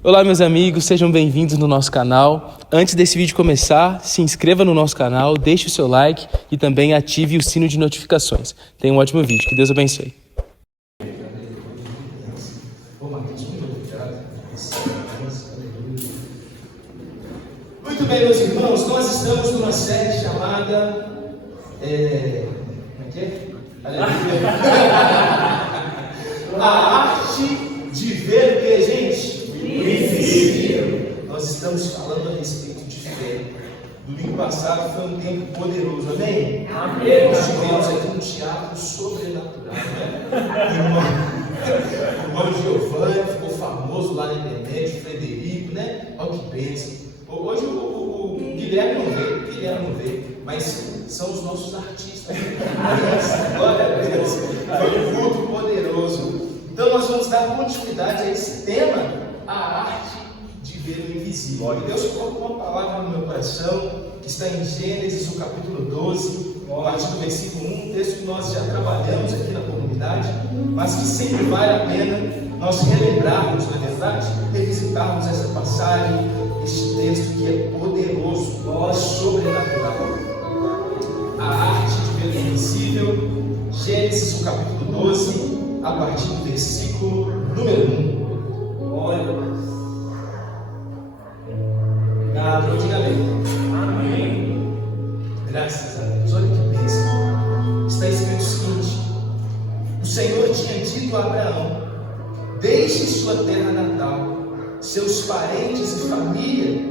Olá, meus amigos, sejam bem-vindos no nosso canal. Antes desse vídeo começar, se inscreva no nosso canal, deixe o seu like e também ative o sino de notificações. Tenha um ótimo vídeo, que Deus abençoe. Muito bem, meus irmãos, nós estamos numa série chamada... A arte de ver o que, gente? Invisível. Nós estamos falando a respeito de fé. Domingo passado foi um tempo poderoso, amém? Amém. Nós tivemos aqui um teatro sobrenatural, né? O irmão Giovanni ficou famoso lá na internet, o Frederico, né? Olha que bênção. Hoje o Guilherme não veio, mas são os nossos artistas. Glória a Deus. Foi um culto poderoso. Então nós vamos dar continuidade a esse tema, a arte de ver o invisível. E Deus colocou uma palavra no meu coração, que está em Gênesis, o capítulo 12, a partir do versículo 1, um texto que nós já trabalhamos aqui na comunidade, mas que sempre vale a pena nós relembrarmos, na verdade, revisitarmos essa passagem, este texto que é poderoso, sobrenatural. A arte de ver o invisível, Gênesis, o capítulo 12, a partir do versículo número 1. Olha. Obrigado, diga amém. Graças a Deus. Olha que bênção. Está escrito o seguinte: o Senhor tinha dito a Abraão: deixe sua terra natal, seus parentes e a família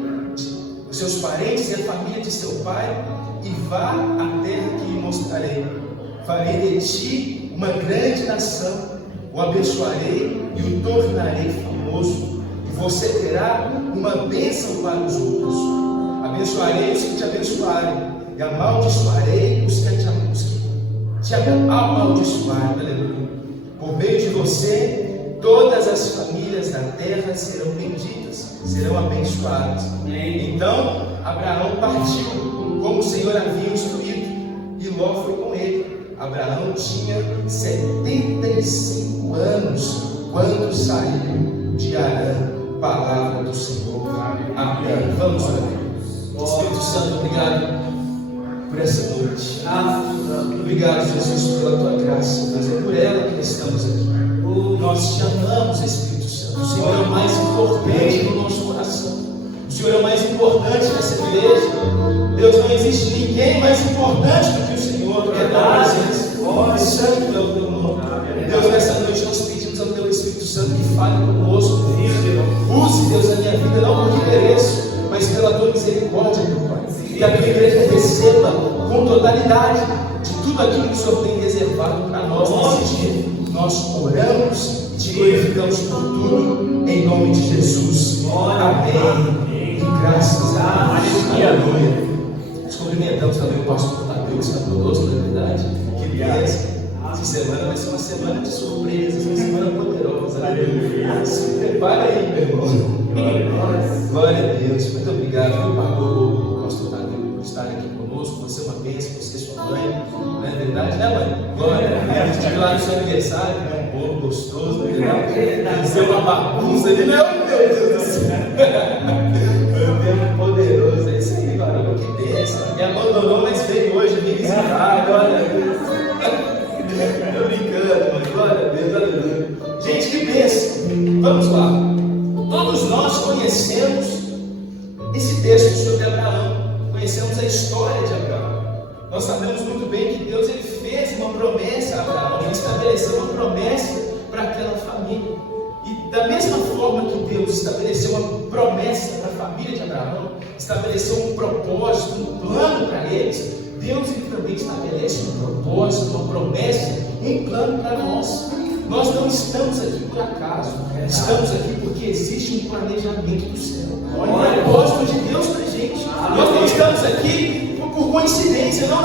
de seu pai, e vá à terra que lhe mostrarei. Farei de ti uma grande nação, o abençoarei e o tornarei famoso, e você terá uma bênção para os outros. Abençoarei os que te abençoarem, e amaldiçoarei os que te amaldiçoarem. Aleluia. Por meio de você, todas as famílias da terra serão benditas, serão abençoadas. Então Abraão partiu, como o Senhor havia instruído, e Ló foi com ele. Abraão tinha 75 anos quando saiu de Harã. Palavra do Senhor. Amém. Vamos orar. Espírito Santo, obrigado por essa noite. Obrigado, Jesus, pela tua graça. Mas é por ela que estamos aqui. Nós te amamos, Espírito Santo. O Senhor é o mais importante no nosso coração. O Senhor é o mais importante nessa igreja. Deus, não existe ninguém mais importante do que o Senhor. É a presença. Santo é o teu nome. Deus, nessa noite nós pedimos ao teu Espírito Santo que fale conosco. Use, Deus, a minha vida não por mereço, mas pela tua misericórdia, meu Pai. E a tua igreja receba com totalidade de tudo aquilo que o Senhor tem reservado para nós nesse dia. Nós oramos e te glorificamos por tudo, em nome de Jesus. Amém. E graças a Deus. Aleluia. Nós cumprimentamos também o pastor Tadeu, que está conosco, na verdade. Que beleza. Essa semana vai ser uma semana de surpresas, uma semana poderosa. Aleluia. Se prepara aí, meu irmão. Glória a Deus. Muito obrigado, meu pastor Tadeu, por estar aqui conosco. Você é uma bênção, você é sua mãe. Não é verdade, né, mãe? Glória a Deus. Estive lá no seu aniversário, né? Um bolo gostoso, né? Deu uma bagunça ali, meu Deus do céu. Foi um tempo poderoso. É isso aí, varão. Que bênção. Me abandonou, mas veio hoje me visitar. Glória a Deus. Estou brincando, mas glória a Deus, aleluia. Gente, que bênção. Vamos lá. Todos nós conhecemos esse texto sobre Abraão. Conhecemos a história de Abraão. Nós sabemos muito bem que Deus ele fez uma promessa a Abraão. Ele estabeleceu uma promessa para aquela família. E da mesma forma que Deus estabeleceu uma promessa para a família de Abraão, estabeleceu um propósito, um plano para eles, Deus ele também estabelece um propósito, uma promessa, um plano para nós. Nós não estamos aqui por acaso, estamos aqui porque existe um planejamento do céu, um propósito de Deus para a gente. Nós não estamos aqui por coincidência, não.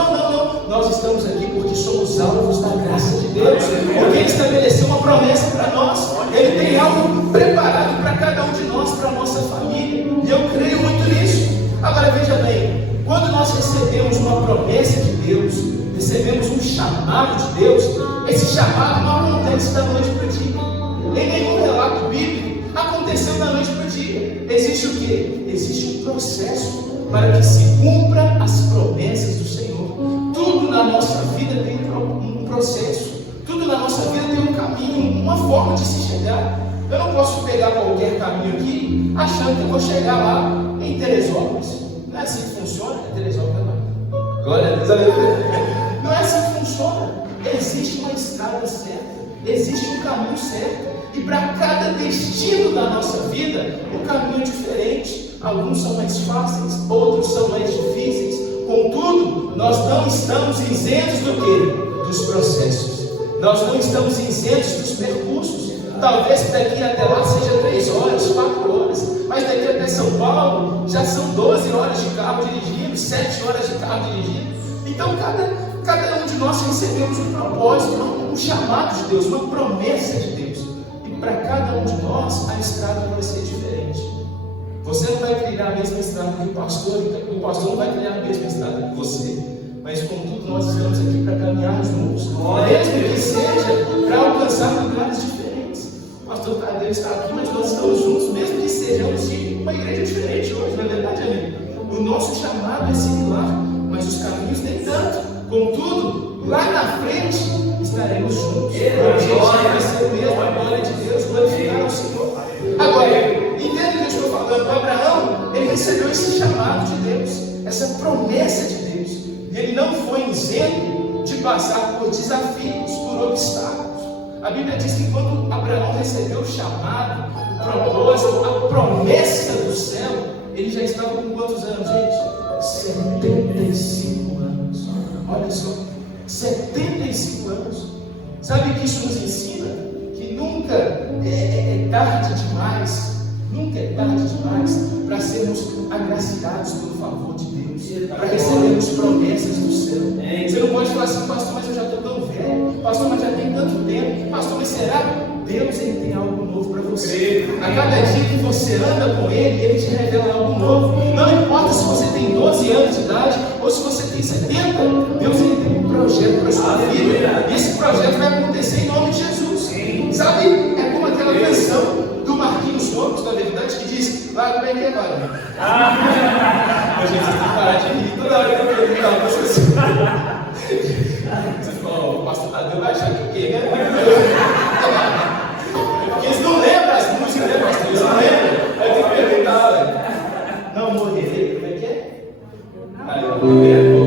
Nós estamos aqui porque somos alvos da graça de Deus, porque Ele estabeleceu uma promessa para nós. Ele tem algo preparado para cada um de nós, para a nossa família, e eu creio muito nisso. Agora veja bem, quando nós recebemos uma promessa de Deus, recebemos um chamado de Deus, esse chamado não acontece da noite para o dia. Em nenhum relato bíblico aconteceu da noite para o dia. dia. Existe o quê? Existe um processo para que se cumpra as promessas do Senhor. Tudo na nossa vida tem um processo. Tudo na nossa vida tem um caminho, uma forma de se chegar. Eu não posso pegar qualquer caminho aqui achando que eu vou chegar lá em Teresópolis. Não é assim que funciona? É Teresópolis, não. Glória a Deus, aleluia. Não é assim que funciona. Existe uma estrada certa, existe um caminho certo. E para cada destino da nossa vida, o caminho é diferente. Alguns são mais fáceis, outros são mais difíceis. Contudo, nós não estamos isentos do quê? Dos processos. Nós não estamos isentos dos percursos. Talvez daqui até lá seja 3 horas, 4 horas, mas daqui até São Paulo já são 12 horas de carro dirigindo, 7 horas de carro dirigindo. Então cada um de nós recebemos um propósito, um chamado de Deus, uma promessa de Deus. E para cada um de nós a estrada vai ser diferente. Você não vai trilhar a mesma estrada que o pastor não vai trilhar a mesma estrada que você. Mas contudo nós estamos aqui para caminhar juntos, mesmo que seja para alcançar lugares diferentes. O pastor Tadeu está aqui, mas nós estamos juntos, mesmo que sejamos de uma igreja diferente hoje, na verdade, amigo. O nosso chamado é similar, mas os caminhos nem tanto. Contudo, lá na frente estaremos juntos. O objetivo vai ser o mesmo, a glória de Deus, glorificar o Senhor. Agora, entenda o que eu estou falando. Abraão, ele recebeu esse chamado de Deus, essa promessa de Deus. Ele não foi isento de passar por desafios, por obstáculos. A Bíblia diz que quando Abraão recebeu o chamado, o propósito, a promessa do céu, ele já estava com quantos anos, gente? 75 anos. Olha só, 75 anos. Sabe o que isso nos ensina? Que nunca é tarde demais. Nunca é tarde demais para sermos agraciados pelo favor de Deus, para recebermos promessas do céu. Você não pode falar assim, pastor, mas eu já estou tão velho, pastor, mas já tem tanto tempo, pastor, mas será? Deus, ele tem algo novo para você. A cada dia que você anda com ele, ele te revela algo novo. Não importa se você tem 12 anos de idade ou se você tem 70, Deus, ele tem um projeto para a sua vida. E esse projeto vai acontecer em nome de Jesus. Sabe? É como aquela canção do Marquinhos Gomes, na verdade, que diz: vai, como é que é, vai? A gente tem que parar de rir toda hora que eu perguntar para vocês. Você falou, o pastor Tadeu vai achar que o quê, né? Porque eles não lembram as músicas, né, pastor? Eles não lembram. Vai ter que perguntar, velho. Não morrerei, como é que é? Aí, eu não lembro.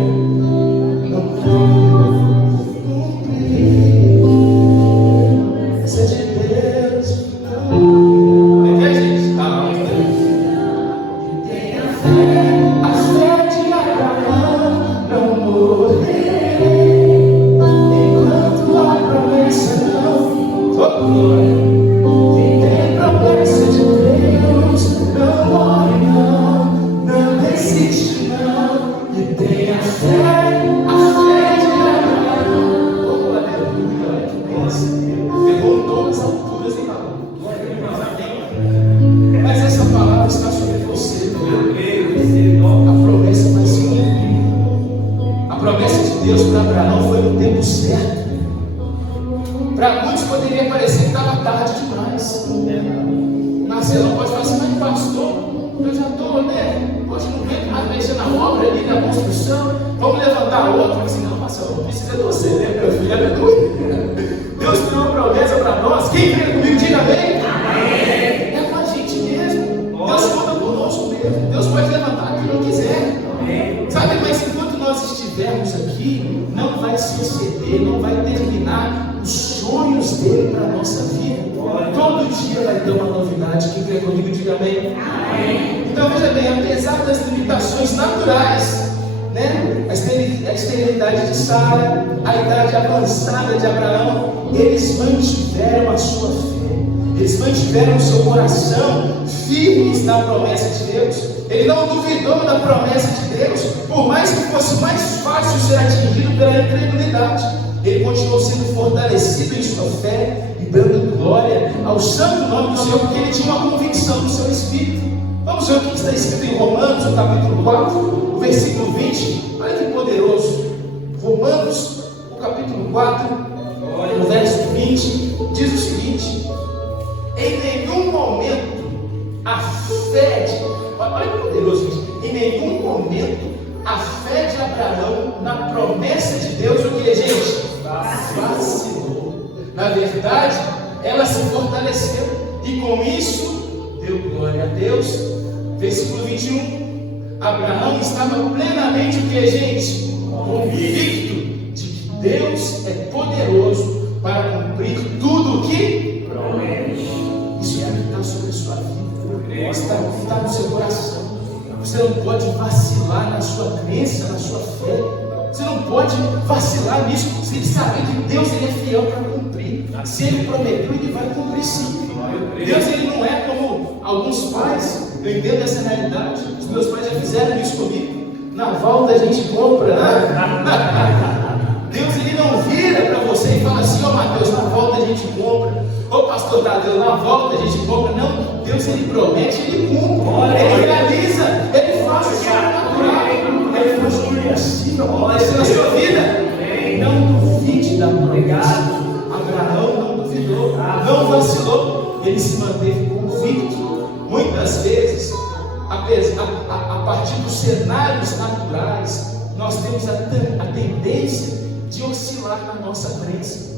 Então veja bem, apesar das limitações naturais, né? A esterilidade de Sara, a idade avançada de Abraão, eles mantiveram a sua fé, eles mantiveram o seu coração firmes na promessa de Deus. Ele não duvidou da promessa de Deus, por mais que fosse mais fácil ser atingido pela incredulidade. Ele continuou sendo fortalecido em sua fé e dando glória ao santo nome do Senhor, porque ele tinha uma convicção no seu espírito. Vamos ver o que está escrito em Romanos, no capítulo 4, o versículo 20. Olha que poderoso. Romanos, o capítulo 4, no verso 20, diz o seguinte: em nenhum momento A fé olha que poderoso, gente. Em nenhum momento a fé de Abraão na promessa de Deus, o que, gente? Vacilou. Na verdade, ela se fortaleceu e com isso deu glória a Deus. Versículo 21. Abraão estava plenamente o que, gente? Convicto de que Deus é poderoso para cumprir tudo o que promete. Isso deve estar sobre a sua vida, está no seu coração. Você não pode vacilar na sua crença, na sua fé. Você não pode vacilar nisso, sem saber que Deus ele é fiel para cumprir. Se Ele prometeu, Ele vai cumprir sim. Deus ele não é como alguns pais. Eu entendo essa realidade. Os meus pais já fizeram isso comigo. Na volta a gente compra, né? Deus ele não vira para você e fala assim: ó Mateus, na volta a gente compra. Ô pastor Tadeu, na volta a gente compra. Não, Deus ele promete, ele cumpre, ele realiza, ele faz o sobrenatural, ele faz o impossível acontecer na sua vida. Não duvide da promessa. Abraão não duvidou, não vacilou, ele se manteve convicto. Muitas vezes, a partir dos cenários naturais, nós temos a tendência de oscilar na nossa crença.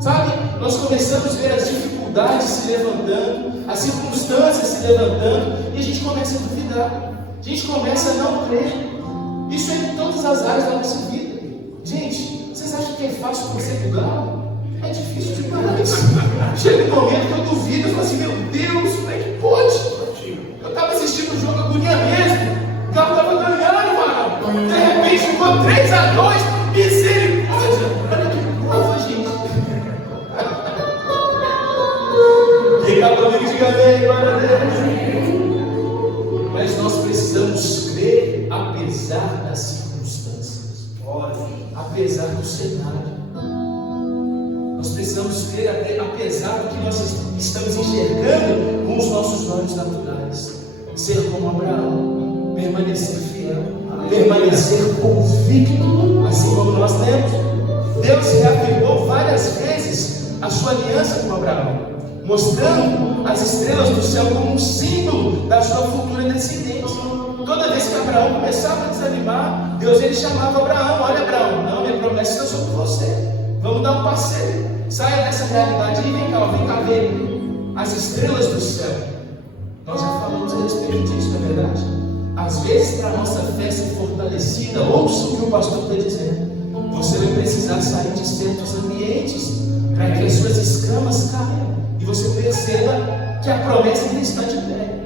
Sabe, nós começamos a ver as dificuldades se levantando, as circunstâncias se levantando, e a gente começa a duvidar, a gente começa a não crer. Isso é em todas as áreas da nossa vida. Gente, vocês acham que é fácil você mudar? É difícil demais. Chega um momento que eu duvido, eu falo assim: meu Deus, como é que pode? Eu estava assistindo o jogo, agonia mesmo, o carro estava ganhando, mano. De repente ficou 3-2, misericórdia. Olha que prova, gente. Quem está comigo, diga amém, glória a Deus. Mas nós precisamos crer apesar das circunstâncias, apesar do cenário. Nós precisamos crer apesar do que nós estamos enxergando com os nossos olhos naturais. Ser como Abraão, permanecer fiel, permanecer convicto, assim como nós temos. Deus reafirmou várias vezes a sua aliança com Abraão, mostrando as estrelas do céu como um símbolo da sua futura descendência. Toda vez que Abraão começava a desanimar, Deus ele chamava Abraão: olha Abraão, não, minha promessa está sobre você. Vamos dar um passeio. Saia dessa realidade e vem cá ver as estrelas do céu. Nós já falamos a respeito disso, não é verdade? Às vezes, para a nossa fé ser fortalecida, ouça o que o pastor está dizendo. Você vai precisar sair de certos ambientes para que as suas escamas caiam e você perceba que a promessa ainda está de pé.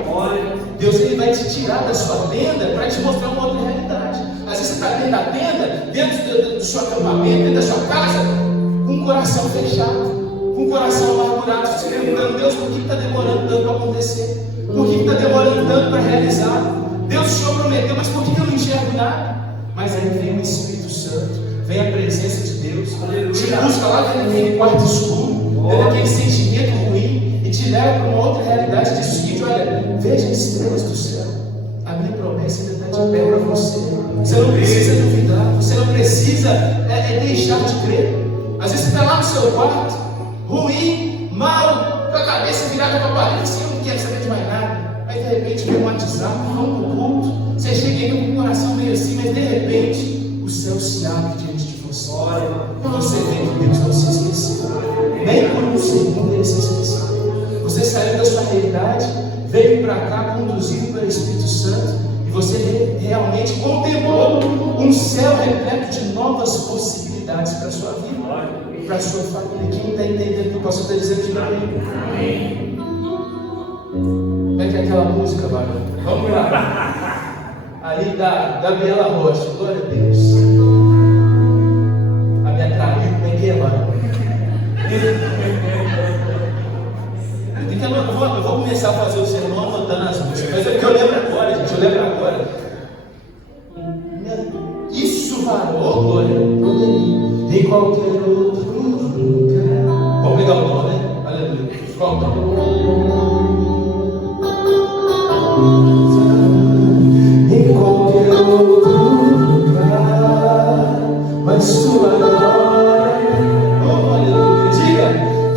Deus ele vai te tirar da sua tenda para te mostrar uma outra realidade. Às vezes você está dentro da tenda, dentro do seu acampamento, dentro da sua casa, com o coração fechado, com o coração amargurado, se perguntando: Deus, por que está demorando tanto para acontecer? Por que está demorando tanto para realizar? Deus, o Senhor prometeu, mas por que eu não enxergo nada? Mas aí vem o Espírito Santo, vem a presença de Deus, te busca lá dentro daquele quarto escuro, dentro daquele sentimento ruim, e te leva para uma outra realidade. Diz o seguinte: olha, veja as estrelas do céu, a minha promessa ainda está de pé para você. Você não precisa duvidar, você não precisa deixar de crer. Às vezes você está lá no seu quarto, ruim, mal, com a cabeça virada para a parede, assim: eu não quero saber de mais nada. Aí de repente vem um WhatsApp, vamos para o culto, você chega aí com o coração meio assim, mas de repente o céu se abre diante de você. E você vê que Deus não se esqueceu, nem por um segundo ele se esqueceu. Você saiu da sua realidade, veio para cá conduzido pelo Espírito Santo, e você realmente contemplou um céu repleto de novas possibilidades para a sua vida, para a sua família. Quem está entendendo o que o pastor está dizendo, diga amém. Como é que é aquela música, Barão? Vamos lá. Aí da Gabriela Rocha, glória a Deus. A me atraiu, como é que é, Barão? Eu vou começar a fazer o sermão cantando as músicas, mas é porque eu lembro agora, gente, eu lembro agora. Isso, varou, glória, poderia, em qualquer outro lugar. Vamos pegar o nome, né? Aleluia. Qual o nome? Em qualquer outro lugar, mas tua glória, oh aleluia, diga,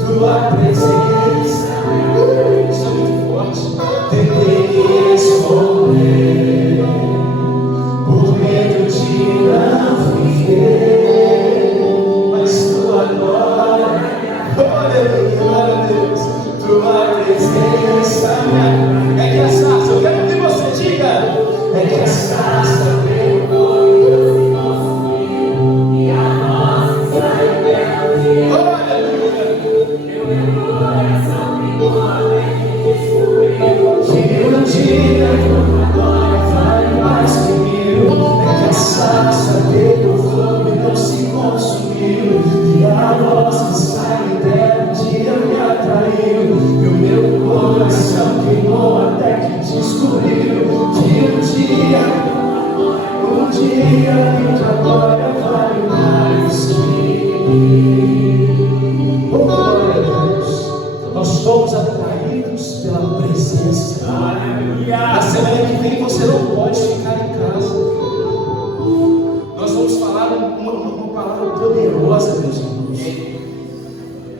tua presença, isso é muito forte.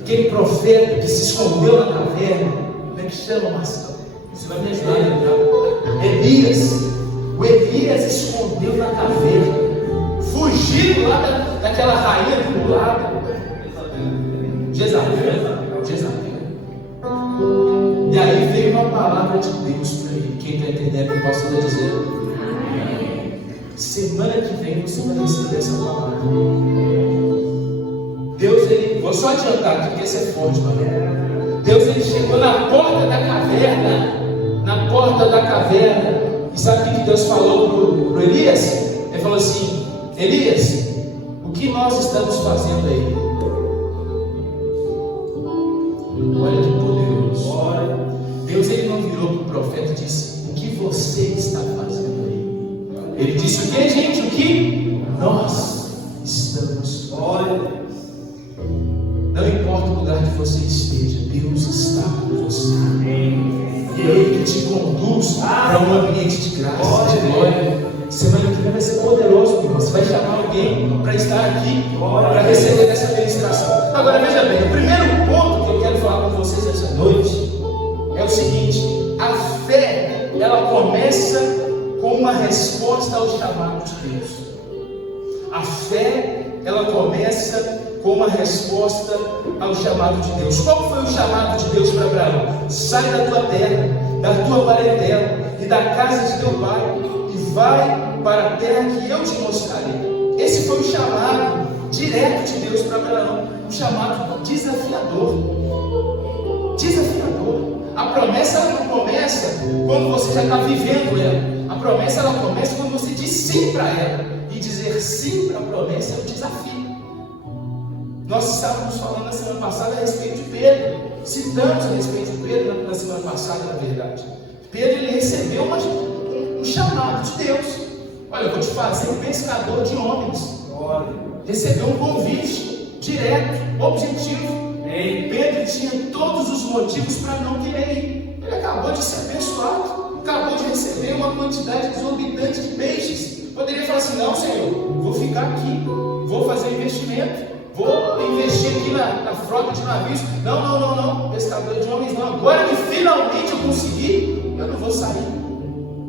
aquele profeta que se escondeu na caverna. Como é que chama, Marcelo? Você vai me ajudar a lembrar. Elias. O Elias escondeu na caverna, fugindo lá daquela rainha do lado. Jezabel. E aí veio uma palavra de Deus para ele. Quem está entendendo o que o pastor está dizendo? Semana que vem você vai receber essa palavra. Deus, ele, vou só adiantar aqui, porque esse é forte, mano. Deus, ele chegou na porta da caverna. Na porta da caverna. E sabe o que Deus falou para Elias? Ele falou assim: Elias, o que nós estamos fazendo aí? Olha que poderoso. Deus, ele não virou para o profeta e disse: o que você está fazendo aí? Ele disse: o que, gente? O que nós estamos fazendo? Não importa o lugar que você esteja, Deus está com você. E é Ele que te conduz para um ambiente de graça, de glória. Semana que vem vai ser poderoso, irmão. Você vai chamar alguém para estar aqui, para receber essa ministração. Agora veja bem, o primeiro ponto que eu quero falar com vocês essa noite é o seguinte: a fé, ela começa com uma resposta ao chamado de Deus. A fé, ela começa com uma resposta ao chamado de Deus. Qual foi o chamado de Deus para Abraão? Sai da tua terra, da tua parentela e da casa de teu pai e vai para a terra que eu te mostrarei. Esse foi o chamado direto de Deus para Abraão, um chamado desafiador. A promessa, ela não começa quando você já está vivendo ela. A promessa, ela começa quando você diz sim para ela. E dizer sim para a promessa é um desafio. Nós estávamos falando na semana passada a respeito de Pedro. Citamos a respeito de Pedro na semana passada, na verdade. Pedro, ele recebeu um chamado de Deus. Olha, eu vou te fazer um pescador de homens. Recebeu um convite direto, objetivo. Pedro tinha todos os motivos para não querer ir. Ele acabou de ser abençoado, acabou de receber uma quantidade exorbitante de peixes. Poderia falar assim: não, Senhor, vou ficar aqui, vou fazer investimento, vou investir aqui na frota de navios. Não, pescador de homens não. Agora que finalmente eu consegui, eu não vou sair.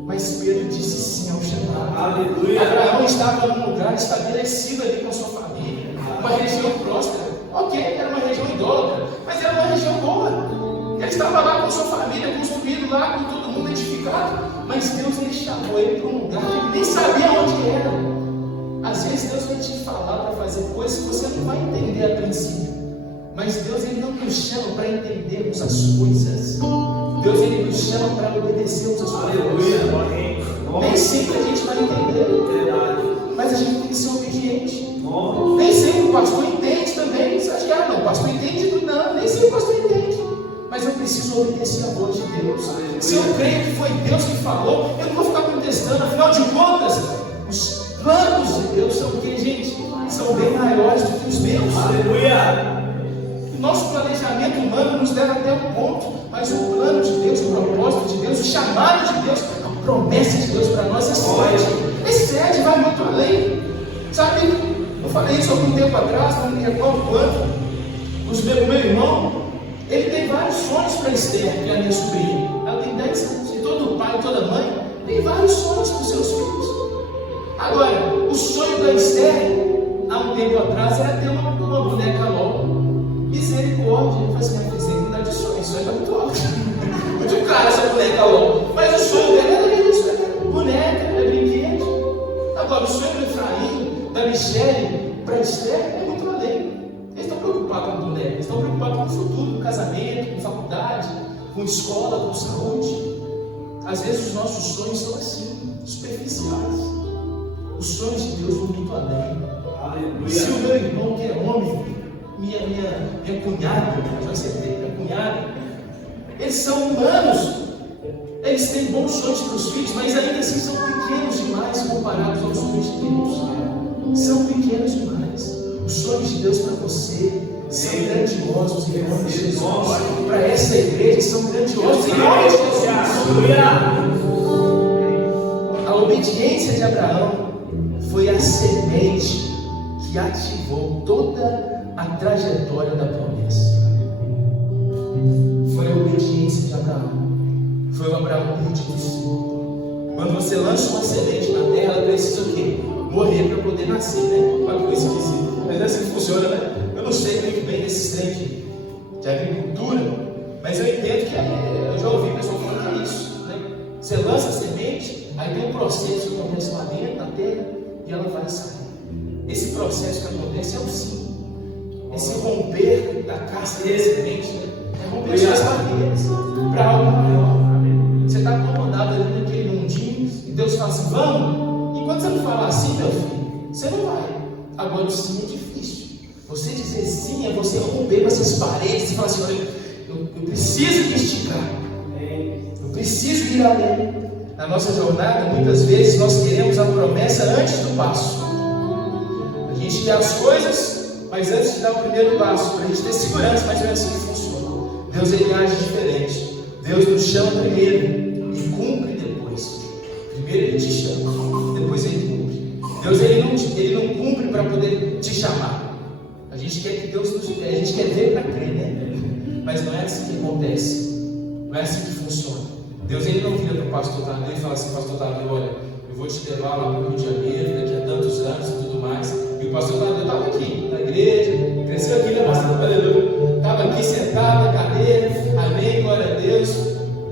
Mas Pedro disse sim ao chamado. Aleluia. Abraão estava num lugar estabelecido ali com a sua família, uma região próspera. Ok, era uma região idólatra, mas era uma região boa. Ele estava lá com sua família, construído lá, com todo mundo edificado. Mas Deus, ele chamou ele para um lugar que ele nem sabia onde era. Às vezes Deus vai te falar para fazer coisas que você não vai entender a princípio. Mas Deus, ele não nos chama para entendermos as coisas. Deus, ele nos chama para obedecermos as coisas. Nem sempre a gente vai entender, mas a gente tem que ser obediente. Nem sempre o pastor entende também. Você acha que não, o pastor entende tudo? Não, nem sempre o pastor entende. Mas eu preciso obedecer a voz de Deus. Se eu creio que foi Deus que falou, eu não vou ficar contestando. Afinal de contas, os planos de Deus são o que, gente? São bem maiores do que os meus. Aleluia! O nosso planejamento humano nos leva até um ponto, mas o plano de Deus, o propósito de Deus, o chamado de Deus, a promessa de Deus para nós excede, vai muito além. Sabe, eu falei isso algum tempo atrás, não me recordo quando. O meu irmão, ele tem vários sonhos para Esther, que é a minha sobrinha. Ela tem 10 anos, e todo pai, toda mãe tem vários sonhos para os seus filhos. Agora, o sonho da Esther, há um tempo atrás, era ter uma boneca LOL. Misericórdia. Eu falei assim: minha filha, você não dá de sonho, isso aí está muito alto. Muito caro essa boneca LOL. Mas o sonho dela era isso, era boneca, era brinquedo. Agora, o sonho do Efraim, da Michele, para Esther, é muito além. Eles estão preocupados com boneca, eles estão preocupados com o futuro, com casamento, com faculdade, com escola, com saúde. Às vezes os nossos sonhos são assim, superficiais. Os sonhos de Deus vão muito além. Aleluia. Se o meu irmão, que é homem, minha cunhada, já acertei, minha cunhada, eles são humanos, eles têm bons sonhos para os filhos, mas ainda assim são pequenos demais comparados aos sonhos de Deus. São pequenos demais. Os sonhos de Deus para você são grandiosos em nome de Jesus. Para essa igreja são grandiosos em nome de Jesus. A obediência de Abraão foi a semente que ativou toda a trajetória da promessa. foi a obediência de Abraão. Foi o Abraão obediente. Quando você lança uma semente na terra, ela precisa o quê? Morrer para poder nascer, né? Uma coisa esquisita. Mas é assim que funciona, né? Eu não sei muito bem desse trem de agricultura, mas eu entendo que eu já ouvi pessoas falando que é isso, né? Você lança a semente, aí tem um processo que acontece lá dentro, na terra, e ela vai sair. Esse processo que acontece é o sim. Esse romper da casca da semente, né? É romper as barreiras para algo maior. Você está acomodado ali naquele mundinho, e Deus fala assim, vamos. E quando você não fala assim, meu filho, você não vai. Agora o sim é difícil. Você dizer sim é você romper com essas paredes e falar assim, olha, eu preciso me esticar. Eu preciso ir além. Na nossa jornada, muitas vezes nós queremos a promessa antes do passo. A gente quer as coisas, mas antes de dar o primeiro passo, para a gente ter segurança, mas não é assim que funciona. Deus ele age diferente. Deus nos chama primeiro e cumpre depois. Primeiro ele te chama, depois ele cumpre. Deus ele não cumpre para poder te chamar. A gente quer que Deus nos, a gente quer ver para crer, né? Mas não é assim que acontece. Não é assim que funciona. Deus ele não vira para o pastor Tadeu e fala assim, pastor Tadeu, olha, eu vou te levar lá para o Rio de Janeiro daqui a tantos anos e tudo mais. E o pastor Tadeu estava aqui na igreja, cresceu aqui na pastor Aleluia, estava aqui sentado na cadeira, amém, glória a Deus.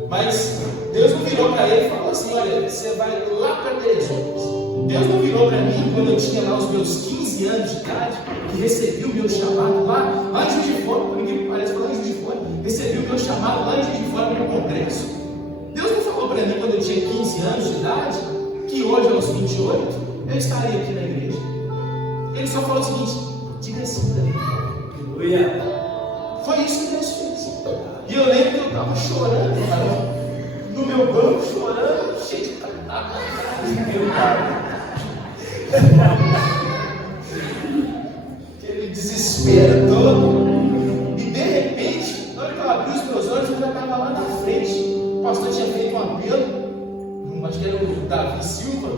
Mas Deus não virou para ele e falou assim, olha, você vai lá para Teresópolis. Deus não virou para mim quando eu tinha lá os meus 15 anos de idade, que recebi o meu chamado lá em Juiz de Fora, por ninguém que parece, lá em Juiz de Fora, recebi o meu chamado lá em Juiz de Fora no congresso. Deus não falou para mim quando eu tinha 15 anos de idade, que hoje aos 28, eu estaria aqui na igreja. Ele só falou o seguinte, diga assim para mim. Aleluia. Foi isso que Deus fez. E eu lembro que eu estava chorando, cara, no meu banco, chorando, cheio de meu pai. Aquele desespero todo. E de repente, na hora que eu abri os meus olhos, eu já estava lá na frente. O pastor tinha feito um apelo, acho que era o Davi Silva.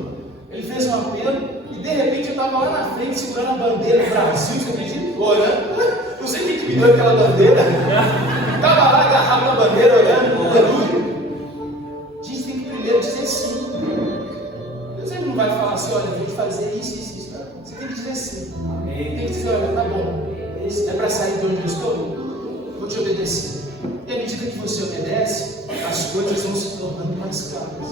Ele fez um apelo, e de repente eu estava lá na frente, segurando a bandeira do Brasil, você acredita? Orando. Não sei quem que me deu aquela bandeira. Estava lá agarrado na bandeira, olhando, aleluia. A gente tem que primeiro dizer sim. Deus não vai falar assim, olha, eu vou te fazer isso. Não. Você tem que dizer sim. Tem que dizer, olha, tá bom. É para sair de onde eu estou? Vou te obedecer. E à medida que você obedece, as coisas vão se tornando mais claras.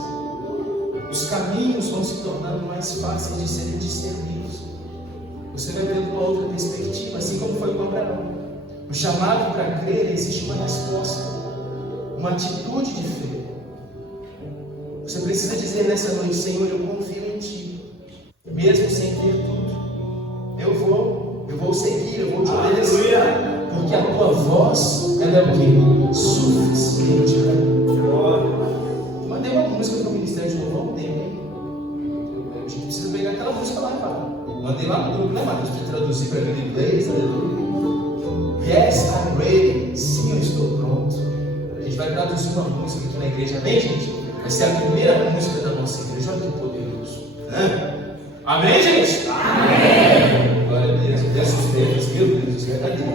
Os caminhos vão se tornando mais fáceis de serem discernidos. Você vai tendo uma outra perspectiva, assim como foi com Abraão. O chamado para crer, existe uma resposta, uma atitude de fé. Você precisa dizer nessa noite, Senhor, eu confio em Ti, mesmo sem ver tudo. Eu vou seguir, eu vou te obedecer, porque a Tua voz, ela é o quê? Suficiente para mim. Mandei uma música para o Ministério de Louvor, a gente precisa pegar aquela música lá, cara. Mandei lá no grupo, né, Marcos, para traduzir para mim em inglês, aleluia. Yes, I'm ready. Sim, eu estou pronto. A gente vai traduzir uma música aqui na igreja, amém, gente? Vai ser a primeira música da nossa igreja. Olha que poderoso. Amém, gente? Amém. Glória a Deus. Deus os dedos, meu Deus, isso é verdadeiro.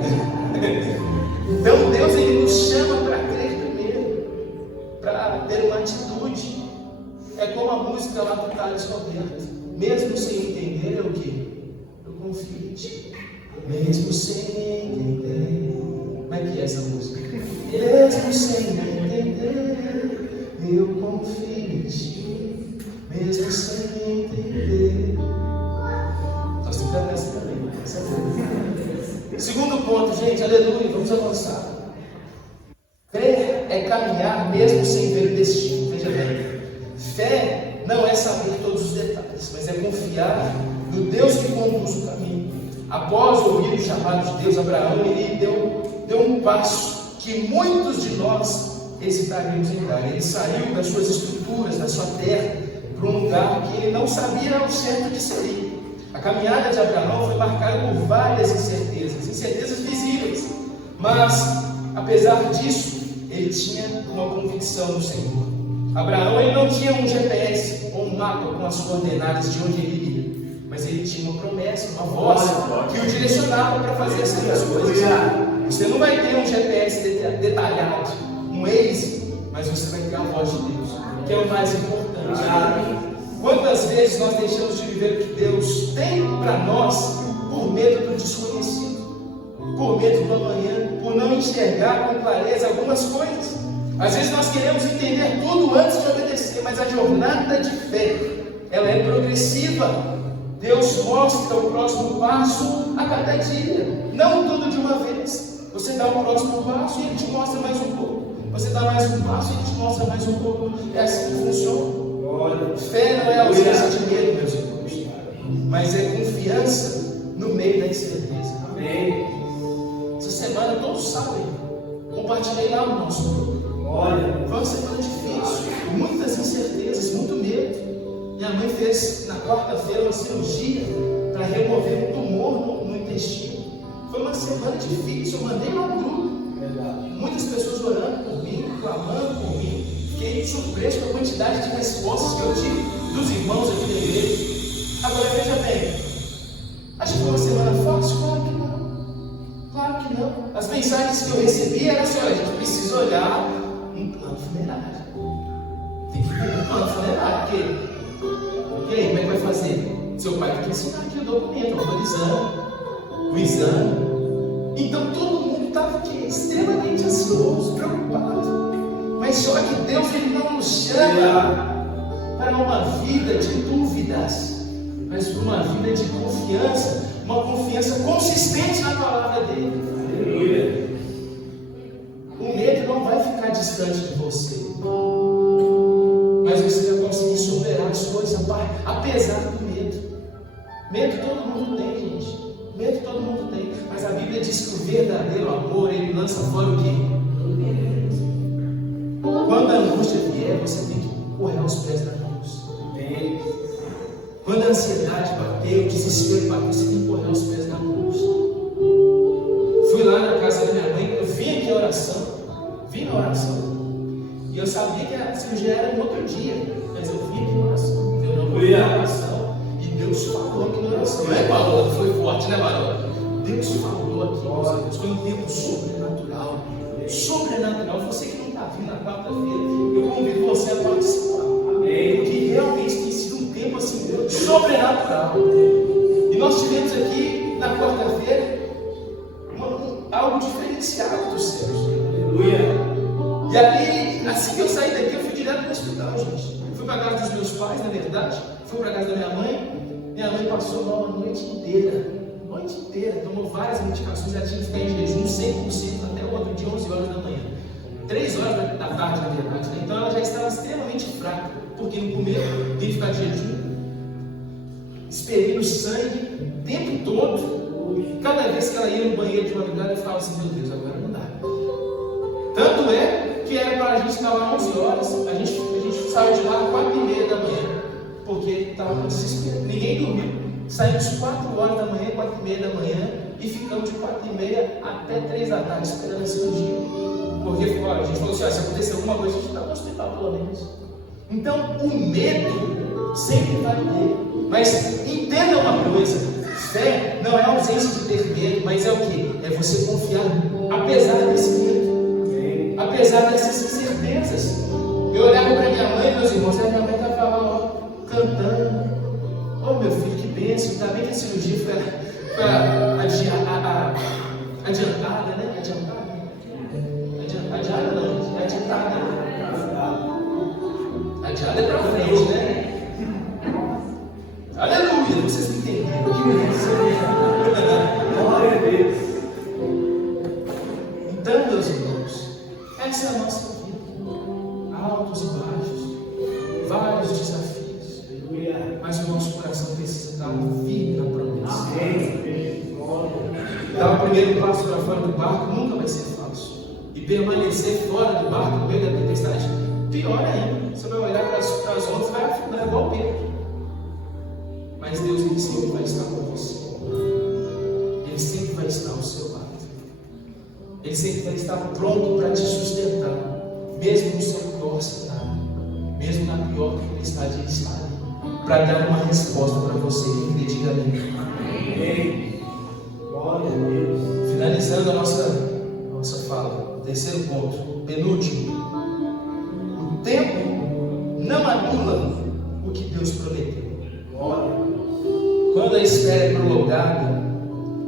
Então, Deus ele nos chama para crer primeiro, para ter uma atitude. É como a música lá do Thales Roberto. Mesmo sem entender, é o quê? Eu confio em Ti. Mesmo sem entender. Como é que é essa música? Mesmo sem entender, eu confio em Ti. Mesmo sem entender. Nós temos que cantar essa também. Segundo ponto, gente, aleluia, vamos avançar. Fé é caminhar mesmo sem ver o destino. Veja bem. Fé não é saber todos os detalhes, mas é confiar no Deus que conduz o caminho. Após ouvir o chamado de Deus, Abraão ele deu um passo que muitos de nós hesitaríamos em dar. Ele saiu das suas estruturas, da sua terra, para um lugar que ele não sabia ao certo de ser. A caminhada de Abraão foi marcada por várias incertezas visíveis. Mas, apesar disso, ele tinha uma convicção no Senhor. Abraão ele não tinha um GPS ou um mapa com as coordenadas de onde ele iria, mas ele tinha uma promessa, uma voz que o direcionava para fazer essas coisas. Você não vai ter um GPS detalhado, um Waze, mas você vai ter a voz de Deus, que é o mais importante. Quantas vezes nós deixamos de viver o que Deus tem para nós por medo do desconhecido, por medo do amanhã, por não enxergar com clareza algumas coisas? Às vezes nós queremos entender tudo antes de obedecer, mas a jornada de fé, ela é progressiva. Deus mostra o próximo passo a cada dia, não tudo de uma vez. Você dá o próximo passo e Ele te mostra mais um pouco. Você dá mais um passo e Ele te mostra mais um pouco. É assim que funciona. Fé não é ausência de medo, meus irmãos, mas é confiança no meio da incerteza. Amém. Essa semana todos sabem, compartilhei lá no nosso grupo. Foi uma semana difícil, muitas incertezas, muito medo. Minha mãe fez na quarta-feira uma cirurgia para remover um tumor no intestino. Foi uma semana difícil, eu mandei lá no grupo. Muitas pessoas orando por mim, clamando por mim. Fiquei surpreso com a quantidade de respostas que eu tive dos irmãos aqui da igreja. Agora veja bem, acho que foi uma semana fácil? Claro que não. Claro que não. As mensagens que eu recebi eram assim: olha, a gente precisa olhar um plano funerário. Tem que ver um plano funerário, porque aí, como é que vai fazer? Seu pai tem que assinar aqui o documento, autorizando o exame. Então todo mundo estava aqui extremamente ansioso, preocupado. Mas só que Deus, Ele não nos chama para uma vida de dúvidas, mas para uma vida de confiança, uma confiança consistente na palavra dEle. O medo não vai ficar distante de você, mas você vai conseguir superar as coisas, apesar do medo. Medo todo mundo tem, gente. Medo todo mundo tem, mas a Bíblia diz que o verdadeiro amor, ele lança fora o quê? Quando a angústia vier, você tem que correr aos pés da cruz. Quando a ansiedade bater, o desespero bater, você tem que correr aos pés da cruz. Fui lá na casa da minha mãe, eu vim aqui a oração, vim na oração, e eu sabia que a cirurgia era no outro dia, mas eu vim aqui na oração, eu não fui na oração, e Deus falou aqui na oração. Não é, Paulo? Foi forte, né, Paulo? Deus falou aqui, meus irmãos, foi um tempo sobrenatural. Sobrenatural. Você que não está vindo na quarta-feira, eu convido você a participar. Amém. Porque realmente tem sido um tempo assim, sobrenatural. E nós tivemos aqui na quarta-feira algo diferenciado dos céus. Aleluia. E ali, assim que eu saí daqui, eu fui direto para o hospital, gente. Fui para a casa dos meus pais, na verdade. Fui para a casa da minha mãe. Minha mãe passou mal a noite inteira. Noite inteira, tomou várias medicações, já tinha que ficar em jejum 100% até o outro dia, 11 horas da manhã. 3 horas da tarde, na verdade, né? Então ela já estava extremamente fraca, porque não comeu, tem que ficar de jejum, expelindo sangue o tempo todo. Cada vez que ela ia no banheiro de madrugada, eu ficava assim: meu Deus, agora não dá. Tanto é que era para a gente estar lá 11 horas, a gente saiu de lá às 4h30 da manhã, porque estava com desespero, ninguém dormiu. Saímos 4 horas da manhã, 4h30 da manhã, e ficamos de 4h30 até 3 da tarde esperando a cirurgia. Porque a gente falou assim: se acontecer alguma coisa, a gente está no hospital pelo menos. Então o medo sempre vai ter. Mas entenda uma coisa: fé não é ausência de ter medo, mas é o que? É você confiar apesar desse medo, apesar dessas incertezas. Eu olhava para minha mãe, meus irmãos, e a minha mãe estava lá cantando. Oh, meu filho, que bênção. Ainda bem que a cirurgia foi adiantada, né? Adiantada não, é adiantada. Adiada é para frente, né? Aleluia, vocês me entenderam. Que bênção. Glória a Deus. Então, meus irmãos, essa é a nossa vida. Altos e baixos, vários desafios. Mas o nosso coração precisa estar firme na promessa. Dar o primeiro passo para fora do barco nunca vai ser fácil. E permanecer fora do barco no meio da tempestade, pior ainda. Você vai olhar para as ondas e vai afundar igual Pedro. Mas Deus, Ele sempre vai estar com você. Ele sempre vai estar ao seu lado. Ele sempre vai estar pronto para te sustentar, mesmo no seu pior cenário, mesmo na pior tempestade, Ele está ali para dar uma resposta para você. Quem diga amém. Amém. Glória a Deus. Finalizando a nossa fala, o terceiro ponto, penúltimo. O tempo não anula o que Deus prometeu. Quando a espera é prolongada,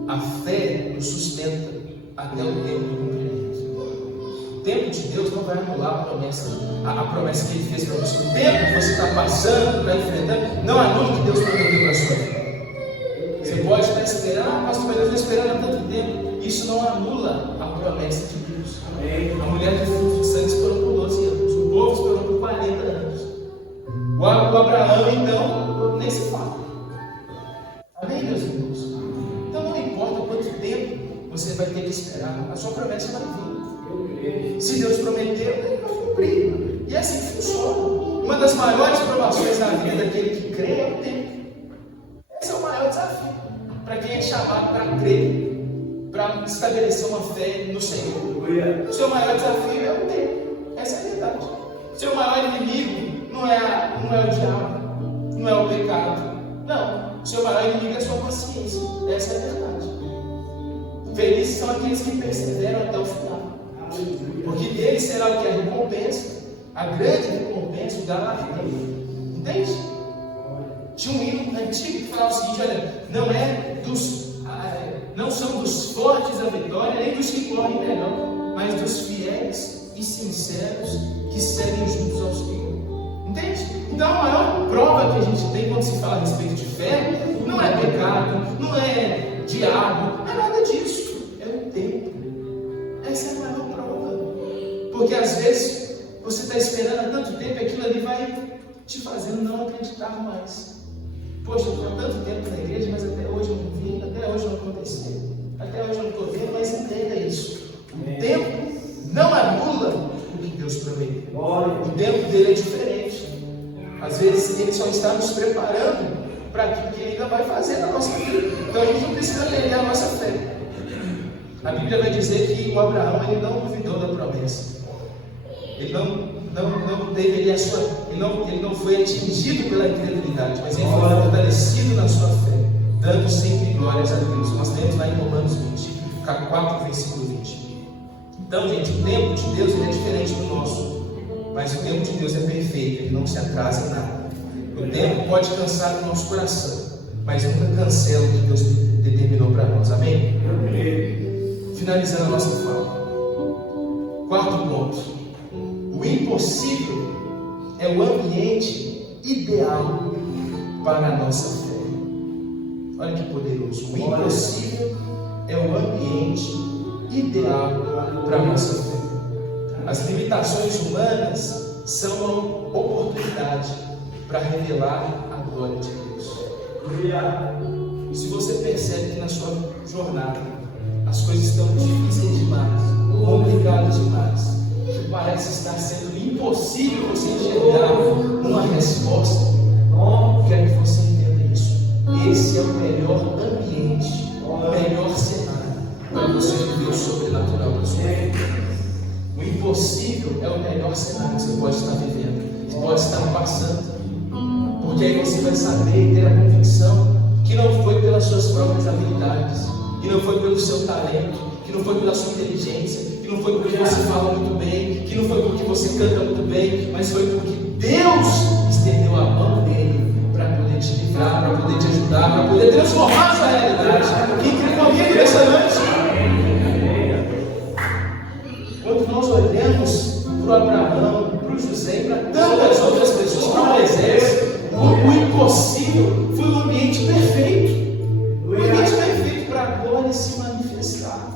a fé nos sustenta até o tempo do cumprimento. O tempo de Deus não vai anular a promessa que Ele fez para você. O tempo que você está passando, está enfrentando, não anula o que Deus prometeu para a sua vida. Você pode estar esperando, pastor, mas eu estou esperando há tanto tempo. Isso não anula a promessa de Deus. A mulher de fruto de sangue esperou por 12 anos. O povo esperou por 40 anos. O Abraão, então, nem se fala. Amém, meus irmãos? Então não importa quanto tempo você vai ter que esperar, a sua promessa vai vir. Se Deus prometeu, Ele vai cumprir. E é assim que funciona. Uma das maiores provações da vida daquele que crê é o tempo. Esse é o maior desafio para quem é chamado para crer, para estabelecer uma fé no Senhor. O seu maior desafio é o tempo. Essa é a verdade. O seu maior inimigo não é o diabo, não é o pecado. Não. O seu maior inimigo é a sua consciência. Essa é a verdade. Felizes são aqueles que perseveram até o final, porque deles será o que? A recompensa, a grande recompensa, o galardão. Entende? Tinha um hino antigo que falava o seguinte: olha, não são dos fortes a vitória, nem dos que correm melhor, mas dos fiéis e sinceros que seguem juntos ao Senhor. Entende? Então a maior prova que a gente tem quando se fala a respeito de fé não é pecado, não é diabo, não é nada disso. É o tempo. Essa é a maior prova. Porque às vezes você está esperando há tanto tempo e aquilo ali vai te fazendo não acreditar mais. Poxa, eu estou há tanto tempo na igreja, mas até hoje eu não vim, até hoje não aconteceu, até hoje eu não estou vendo, mas entenda isso. O tempo não anula o que Deus prometeu. O tempo dele é diferente. Às vezes Ele só está nos preparando para aquilo que Ele ainda vai fazer na nossa vida. Então a gente não precisa perder a nossa fé. A Bíblia vai dizer que o Abraão ele não duvidou da promessa. Ele não teve ele não foi atingido pela incredulidade, mas ele foi fortalecido na sua fé, dando sempre glórias a Deus. Nós temos lá em Romanos 20, 4, versículo 20. Então, gente, o tempo de Deus ele é diferente do nosso, mas o tempo de Deus é perfeito, ele não se atrasa em nada. O tempo pode cansar o nosso coração, mas nunca cancela o que Deus determinou para nós. Amém? Finalizando a nossa fala. Quarto ponto. O impossível é o ambiente ideal para a nossa fé. Olha que poderoso. O impossível é o ambiente ideal para a nossa fé. As limitações humanas são uma oportunidade para revelar a glória de Deus. Se você percebe que na sua jornada as coisas estão difíceis demais, complicadas demais, que parece estar sendo impossível você enxergar uma resposta, quero que você entenda isso. Esse é o melhor ambiente, o melhor cenário para você viver o sobrenatural da sua vida. O impossível é o melhor cenário que você pode estar vivendo, que pode estar passando, porque aí você vai saber e ter a convicção que não foi pelas suas próprias habilidades, que não foi pelo seu talento, que não foi pela sua inteligência, que não foi porque você fala muito bem, que não foi porque você canta muito bem, mas foi porque Deus estendeu a mão dele para poder te livrar, para poder te ajudar, para poder transformar a sua realidade. Quem crê comigo nessa noite? Quando nós olhamos para o Abraão, para o José e para tantas outras pessoas, para Moisés, o impossível foi um ambiente perfeito. Um ambiente perfeito para a glória se manifestar.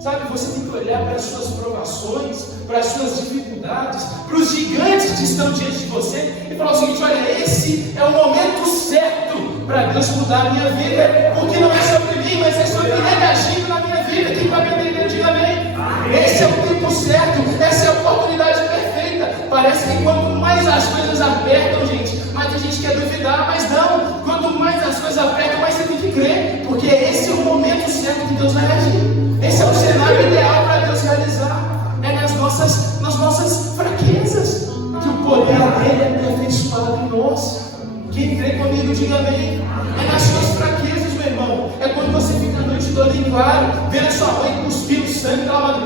Sabe, você tem que olhar para as suas provações, para as suas dificuldades, para os gigantes que estão diante de você e falar o seguinte: olha, esse é o momento certo para Deus mudar a minha vida, porque não é sobre mim, mas é sobre Ele agindo na minha vida. Quem vai me entender, diga amém. Esse é o tempo certo, essa é a oportunidade perfeita. Parece que quanto mais as coisas apertam, gente, mais a gente quer duvidar, mas não. Quanto mais as coisas apertam, mais você tem que crer, porque esse é o momento certo que Deus vai agir. Esse é o cenário ideal para Deus realizar. É nas nossas fraquezas que o poder dele é aperfeiçoado em nós. Quem crê comigo, diga amém. É nas suas fraquezas, meu irmão. É quando você fica a noite toda em claro, vendo a sua mãe cuspir o sangue da madrugada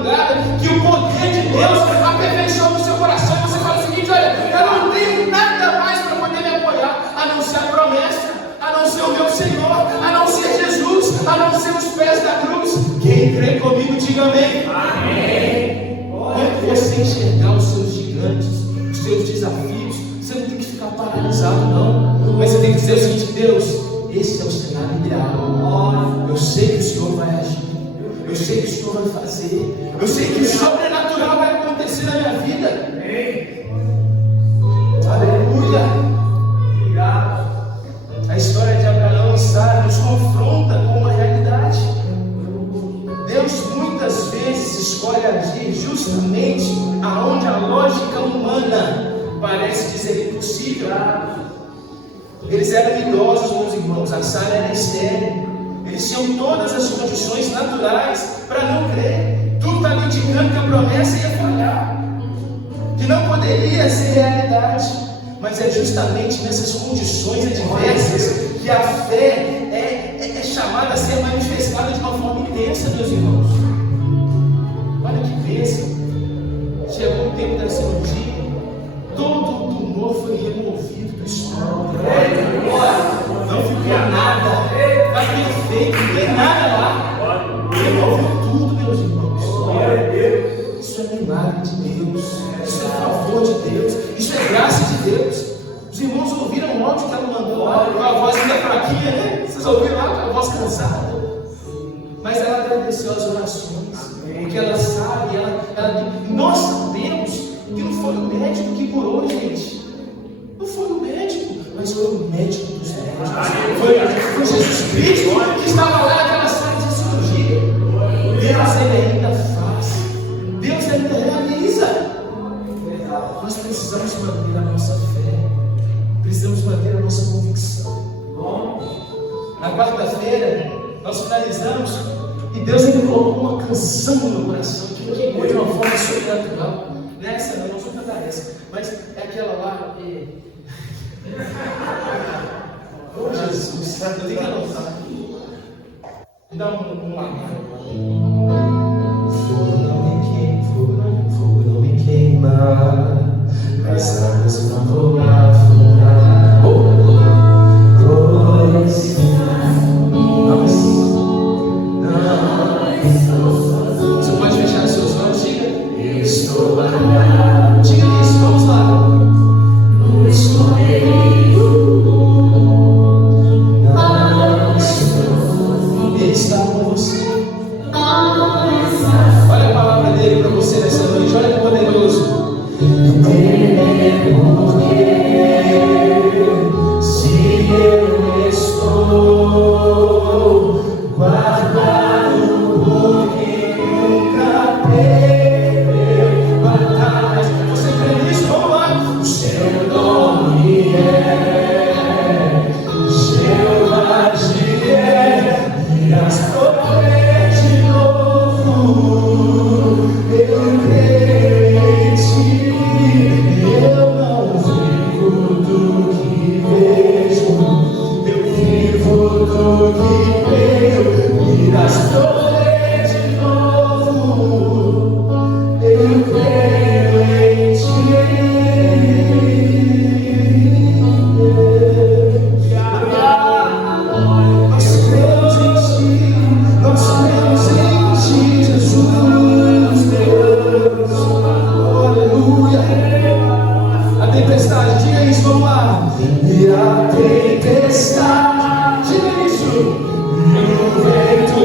crê comigo, diga amém. Amém. Quando você enxergar os seus gigantes, os seus desafios, você não tem que ficar paralisado, não. Mas você tem que dizer o seguinte: Deus, esse é o cenário ideal. Eu sei que o Senhor vai agir. Eu sei que o Senhor vai fazer. Eu sei que o sobrenatural vai acontecer na minha vida. Aleluia. Obrigado. A história de Abraão e Sara nos confronta com uma realidade. Deus muitas vezes escolhe agir justamente aonde a lógica humana parece dizer impossível. Eles eram idosos, meus irmãos. A Sara era estéril. Eles tinham todas as condições naturais para não crer. Tudo estava indicando que a promessa ia falhar, que não poderia ser realidade. Mas é justamente nessas condições adversas que a fé é chamada a ser manifestada de uma forma intensa, meus irmãos. Olha que bênção. Chegou o tempo da cirurgia, todo o tumor foi removido do estômago. Não ficou nada. Está perfeito, não tem nada lá. Removeu tudo, meus irmãos. Isso é milagre de Deus. Isso é favor de Deus. Isso é graça de Deus. Os irmãos ouviram o áudio que ela mandou lá, com a voz ainda fraquinha, né? Vocês ouviram lá com a voz cansada? Mas ela agradeceu as orações, porque ela sabe, nós sabemos que não foi o médico que curou, gente. Não foi o médico, mas foi o médico dos médicos. Foi Jesus Cristo que estava lá naquela sala de cirurgia. Deus ainda faz. Deus ainda realiza. Nós precisamos manter a nossa fé. Precisamos manter a nossa convicção. Na quarta-feira, nós finalizamos e Deus me colocou uma canção no meu coração que me queimou de uma forma sobrenatural. Nessa, eu não vou cantar essa, mas é aquela lá. Oh Jesus, eu tenho que anotar. Me dá um fogo não me queima, as águas não vou afundar. Você pode fechar seus olhos, diga: eu estou aqui. Diga isso, vamos lá. Eu estou aqui. Ele está com você. Olha a palavra dele para você nessa noite. Olha que poderoso. Se eu estou guardado por quem nunca perdeu batalhas. Você crê nisso? Vamos lá. O seu nome é Jeová Jireh, e as torres de novo. Eu creio em ti, eu não vivo do que vejo, eu vivo do que creio, e as torres de novo. Eu creio em ti. Nós cremos em ti, Jesus, Deus. Aleluia. A tempestade, diga isso, vamos lá. E a tempestade, diga isso. E o vento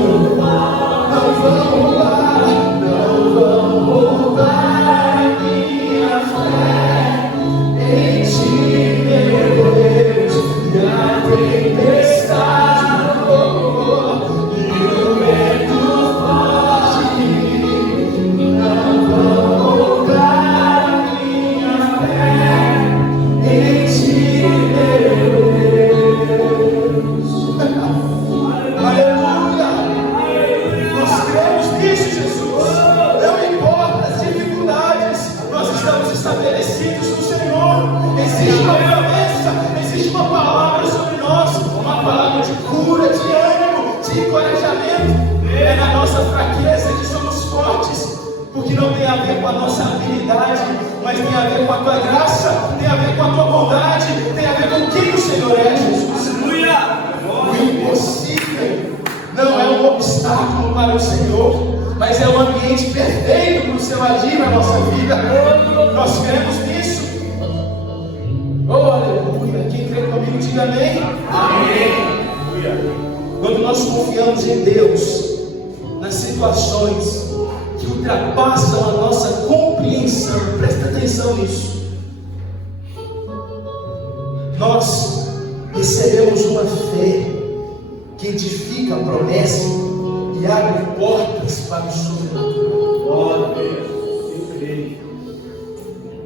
não vão roubar, não vão roubar a minha fé em ti, meu Deus. E a tempestade, e o vento forte não vão roubar a minha fé em ti, meu Deus. Aleluia! Nós cremos nisso, Jesus. Não importa as dificuldades, nós estamos estabelecidos no Senhor. Existe uma promessa, existe uma palavra sobre nós, uma palavra de cura, de ânimo, de encorajamento. É na nossa fraqueza que somos fortes, porque não tem a ver com a nossa habilidade, mas tem a ver com a tua graça, tem a ver com a tua bondade, tem a ver com quem o Senhor é, Jesus. O impossível não é um obstáculo para o Senhor. mas é o ambiente perfeito para o seu agir na nossa vida. Nós cremos nisso. Oh, aleluia. Quem crê comigo, diga amém. Amém. Quando nós confiamos em Deus, nas situações que ultrapassam a nossa compreensão, presta atenção nisso, nós recebemos uma fé que edifica a promessa e abre portas para o sobrenatural. Eu creio.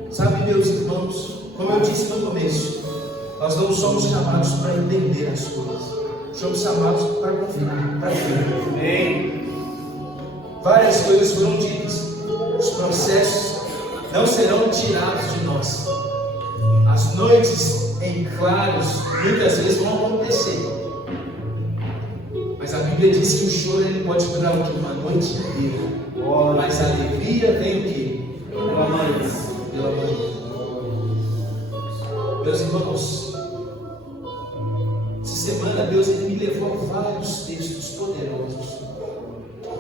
Sabe, meus irmãos, como eu disse no começo, nós não somos chamados para entender as coisas, somos chamados para confiar, para crer. Várias coisas foram ditas. Os processos não serão tirados de nós. As noites em claros muitas vezes vão acontecer. Mas a Bíblia diz que o choro ele pode durar uma noite inteira. Mas a alegria vem o quê? Pela manhã. Pela manhã. Meus irmãos, essa semana Deus ele me levou a vários textos poderosos.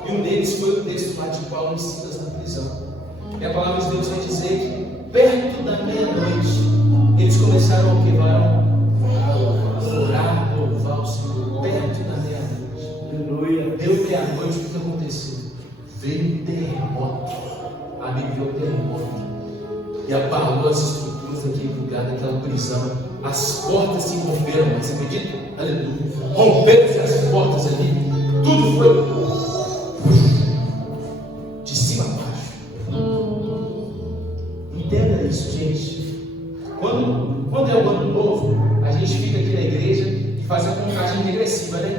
E um deles foi o texto lá de Paulo e Silas na prisão. E a palavra de Deus vai dizer que perto da meia-noite eles começaram a orar, louvar o Senhor. Perto da meia-noite. Deu meia-noite, o que aconteceu? Veio um terremoto. A Bíblia veio um terremoto. E abalou as estruturas daquele lugar, daquela prisão. As portas se romperam, você acredita? Aleluia. Romperam-se as portas ali. Tudo foi de cima a baixo. Entenda isso, gente. Quando é o ano novo, a gente fica aqui na igreja e faz a contagem regressiva, né?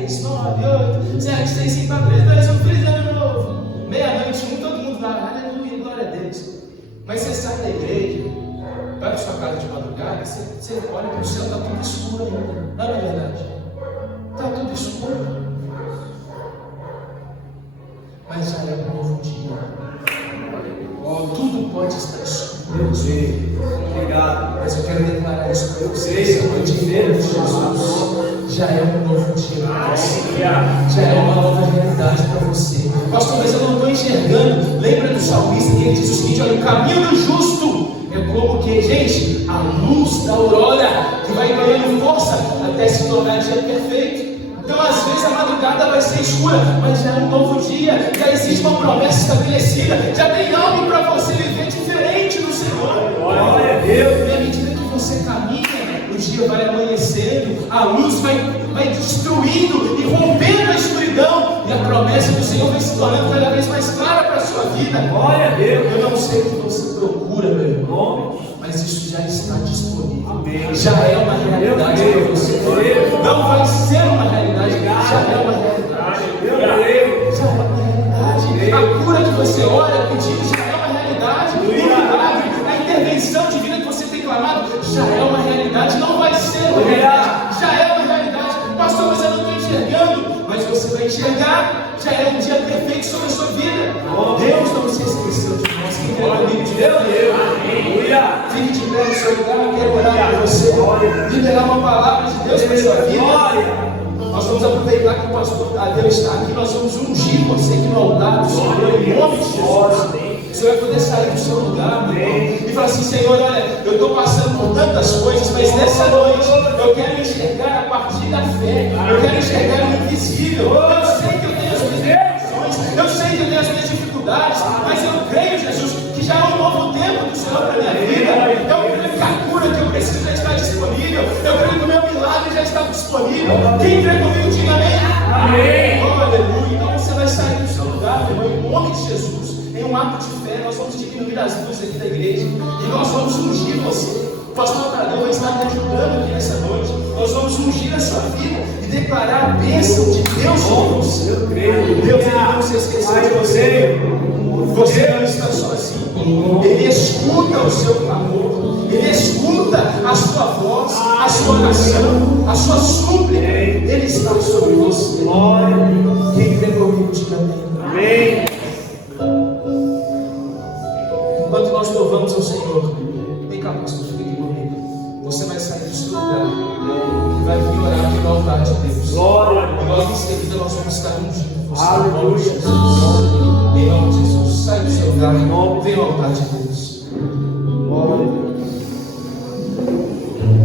10, 9, 8, 7, 6, 5, 4, 3, 2, 1, feliz ano novo. Meia-noite, todo mundo vai, aleluia, glória a Deus. Mas você sai da igreja, vai para sua casa de madrugada, você olha para o céu, está tudo escuro ainda. Não é verdade? Está tudo escuro. Mas já é um novo dia. Tudo pode estar escuro. Eu sei. Obrigado. Mas eu quero declarar isso para vocês. Essa noite inteira de Jesus já é um novo dia para você. Já é uma nova realidade para você. Pastor, mas eu não estou enxergando. Lembra do salmista que ele diz o seguinte: olha, o caminho do justo é como que, gente, a luz da aurora que vai ganhando força até se tornar dia perfeito. Então, às vezes, a madrugada vai ser escura, mas já é um novo dia, já existe uma promessa estabelecida, já tem algo para você viver diferente no Senhor. Glória a Deus. E à medida que você caminha, o dia vai amanhecendo, a luz vai destruindo e rompendo a escuridão, e a promessa do Senhor vai se tornando cada vez mais clara para a sua vida. Glória a Deus. Eu não sei o que você procura, meu irmão, mas isso já está disponível. Amém. Já é uma realidade para você. Não vai ser uma realidade, já é uma realidade. Já é uma realidade. A cura que você ora pedindo já é uma realidade. O milagre, a intervenção divina que você tem clamado já é uma realidade. Não vai ser uma realidade, já é uma realidade. Pastor, mas eu não estou enxergando. Mas você vai enxergar. Já é um dia perfeito sobre a sua vida. Deus não se esqueceu de nós. Quem quer comigo de Deus? Fique de pé no seu lugar. Eu quero orar por você, liberar uma palavra de Deus para a sua vida. Nós vamos aproveitar que o pastor Tadeu está aqui. Nós vamos ungir você aqui no altar do Senhor, em nome de Jesus. Você vai poder sair do seu lugar, meu irmão, e falar assim: Senhor, olha, eu estou passando por tantas coisas, mas nessa noite eu quero enxergar a partir da fé. Eu quero enxergar o invisível. Eu sei que eu tenho as minhas condições, eu sei que eu tenho as minhas dificuldades, mas eu creio, Jesus, que já é um novo tempo do Senhor para a minha vida. Eu creio que a cura que eu preciso já está disponível. Eu creio que o meu milagre já está disponível. Quem crê comigo, diga amém. Amém. Oh, aleluia. Então você vai sair do seu lugar, meu irmão, em nome de Jesus. Em um ato de fé, nós vamos diminuir as luzes aqui da igreja e nós vamos ungir você. O pastor Tadeu vai estar te ajudando aqui nessa noite. Nós vamos ungir a sua vida e declarar a bênção de Deus sobre você. Deus não se esqueceu de você. Você não está sozinho. Ele escuta o seu clamor. Ele escuta a sua voz, a sua oração, a sua súplica. Ele está sobre você. Quem crê comigo, diga amém. Enquanto nós louvamos ao Senhor, vem cá, pastor, fica aqui comigo. Você vai sair do seu lugar e vai vir orar aqui no altar de Deus. E logo em seguida nós vamos estar ungindo Senhor. Em nome de Jesus. Em nome de Jesus. Sai do seu lugar. Vem ao altar de Deus.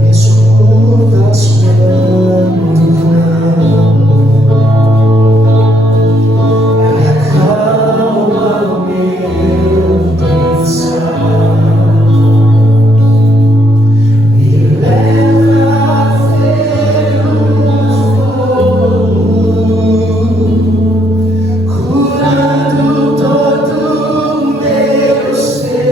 Escuta a sua curando todo meu ser.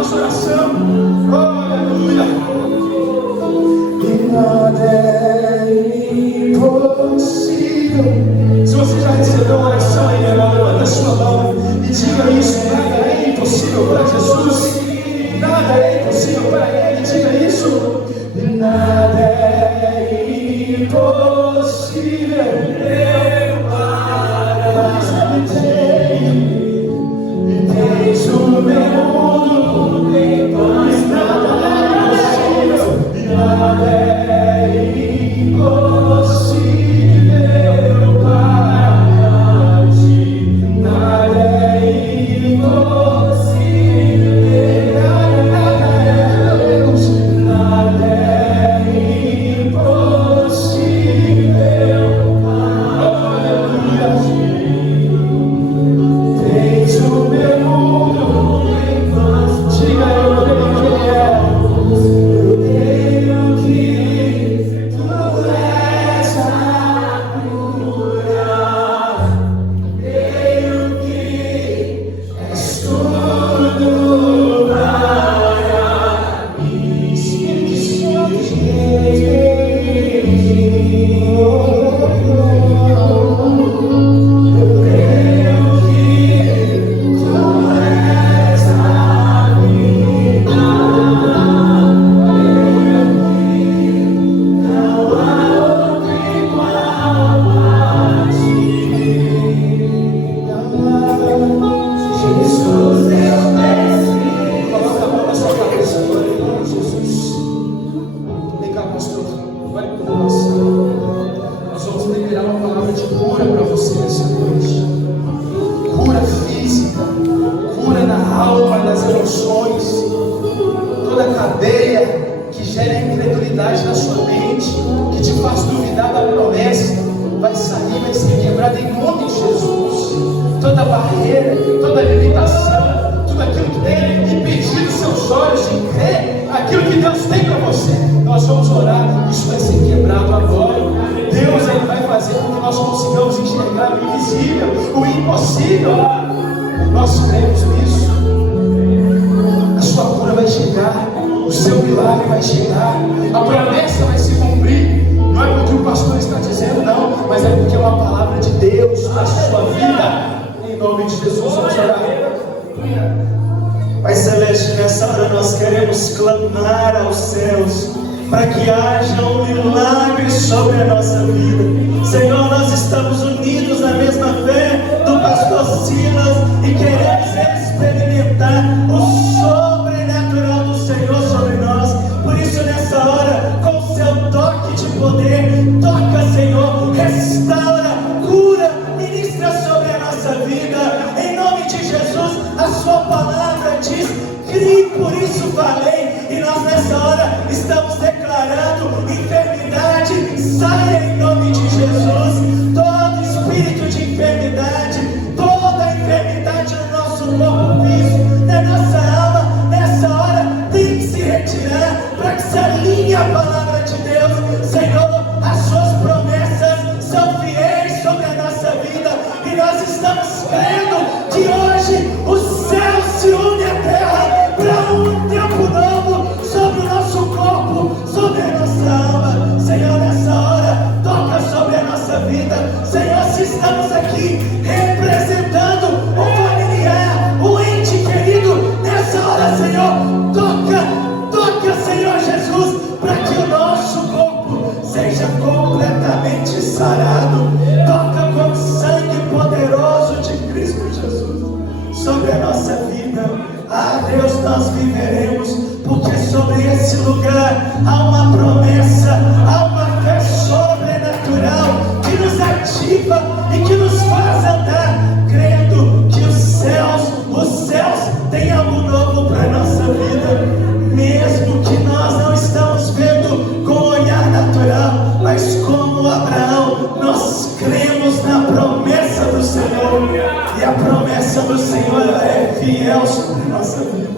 nossa oração. Oh, aleluia. E nada é impossível. Se você já recebeu uma oração aí, meu irmão, levanta a sua mão e diga isso. Nada é impossível para Jesus. Nada é impossível para Ele. Diga isso. E nada é impossível. Mas tens o meu mundo, mas nada é impossível. E nada é impossível para ti. Nada é impossível. Pai Celeste, nessa hora nós queremos clamar aos céus para que haja um milagre sobre a nossa vida. Senhor, nós estamos unidos na mesma fé do pastor Silas e queremos experimentar o sobrenatural do Senhor sobre nós. Por isso, nessa hora, com o seu toque de poder, toca, Senhor, restaura, cura, ministra sobre a nossa vida. Em nome de Jesus, a sua palavra diz: crie, por isso falei. E nós nessa hora estamos declarando: enfermidade, saia em nome de Jesus. Todo espírito de enfermidade, toda enfermidade no nosso corpo físico, na nossa alma, nessa hora tem que se retirar, para que se alinhe a palavra de Deus. Senhor, as suas promessas são fiéis sobre a nossa vida, e nós estamos crendo que hoje o céu se une à terra para um tempo novo sobre o nosso corpo, sobre a nossa alma. Senhor, nessa hora, toca sobre a nossa vida. Senhor, se estamos aqui representando o familiar, o ente querido, nessa hora, Senhor, toca, Senhor Jesus, para que o nosso corpo seja completamente sarado. Toca com o sangue poderoso de Cristo Jesus sobre a nossa vida. Ah, Deus, nós viveremos, porque sobre esse lugar há uma promessa, há uma fé sobrenatural que nos ativa e que nos faz andar, crendo que os céus têm algo novo para a nossa vida, mesmo que nós não estamos vendo com o olhar natural, mas como Abraão, nós cremos na promessa do Senhor, e a promessa do Senhor é fiel sobre a nossa vida.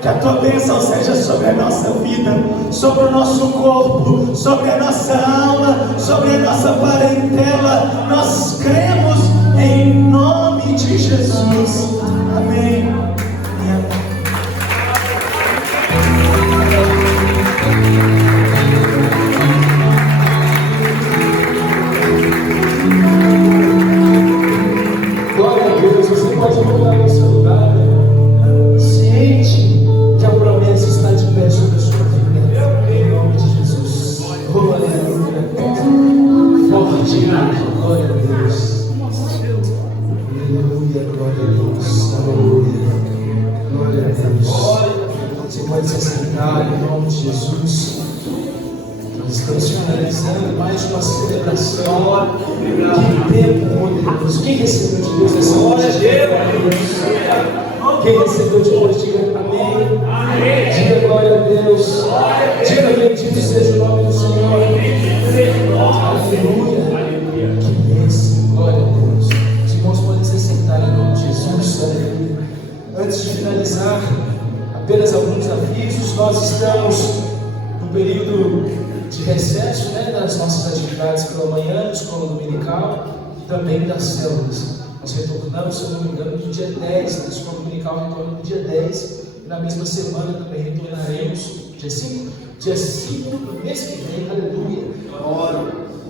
Que a tua bênção seja sobre a nossa vida, sobre o nosso corpo, sobre a nossa alma, sobre a nossa parentela. Nós cremos em nome de Jesus. Amém. pode se assentar em nome de Jesus. Nós estamos finalizando mais uma celebração. Que tempo poderoso. Quem recebeu de Deus essa noite? Quem recebeu de Deus, diga amém. Diga glória a Deus. Diga bendito seja o nome do Senhor. Aleluia. Que bênção. Glória a Deus. Os irmãos podem se sentar em nome de Jesus. Aleluia. Antes de finalizar, apenas alguns avisos. Nós estamos no período de recesso, das nossas atividades pela manhã, na escola dominical e também das células. Nós retornamos, se eu não me engano, no dia 10, a escola dominical retorna no dia 10 e na mesma semana também retornaremos, dia 5? Dia 5 do mês que vem, aleluia.